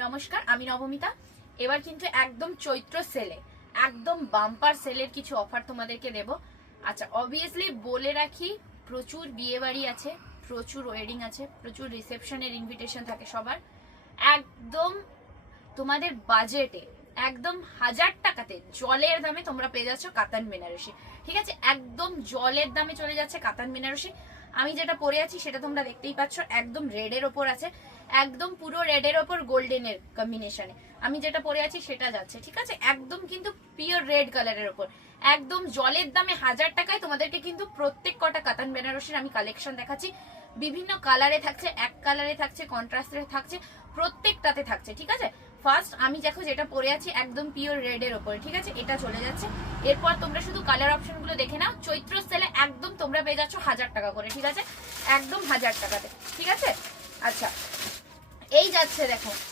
নমস্কার, আমি নবমিতা। এবার কিন্তু একদম চৈত্র সেলে, একদম বাম্পার সেলের কিছু অফার তোমাদেরকে দেব। আচ্ছা, অবভিয়াসলি বলে রাখি, প্রচুর বিয়ে বাড়ি আছে, প্রচুর ওয়েডিং আছে, প্রচুর রিসেপশনের ইনভিটেশন থাকে সবার। একদম তোমাদের বাজেটে, একদম 1000 টাকাতে জলের দামে তোমরা পেয়ে যাচ্ছ কাতান বেনারসি। ঠিক আছে, একদম জলের দামে চলে যাচ্ছে কাতান বেনারসি। আমি যেটা পরে আছি সেটা তোমরা দেখতেই পাচ্ছ, একদম রেডের ওপর আছে, একদম পুরো রেডের ওপর গোল্ডেনের কম্বিনেশনে আমি যেটা পরে আছি সেটা যাচ্ছে। ঠিক আছে, একদম কিন্তু পিওর রেড কালারের ওপর, একদম জলের দামে 1000 টাকায় তোমাদেরকে কিন্তু প্রত্যেক কটা কাতান বেনারসির আমি কালেকশন দেখাচ্ছি। বিভিন্ন কালারে থাকছে, এক কালারে থাকছে, কন্ট্রাস্টে থাকছে, প্রত্যেকটাতে থাকছে। ঠিক আছে, ফার্স্ট আমি দেখো যেটা পরে আছি একদম পিওর রেড এর উপরে। ঠিক আছে, এটা চলে যাচ্ছে। এরপর তোমরা শুধু কালার অপশন গুলো দেখে নাও। চৈত্র সেলে একদম তোমরা পেয়ে যাচ্ছ 1000 টাকা করে। ঠিক আছে, একদম 1000 টাকাতে। ঠিক আছে, আচ্ছা এই যাচ্ছে দেখো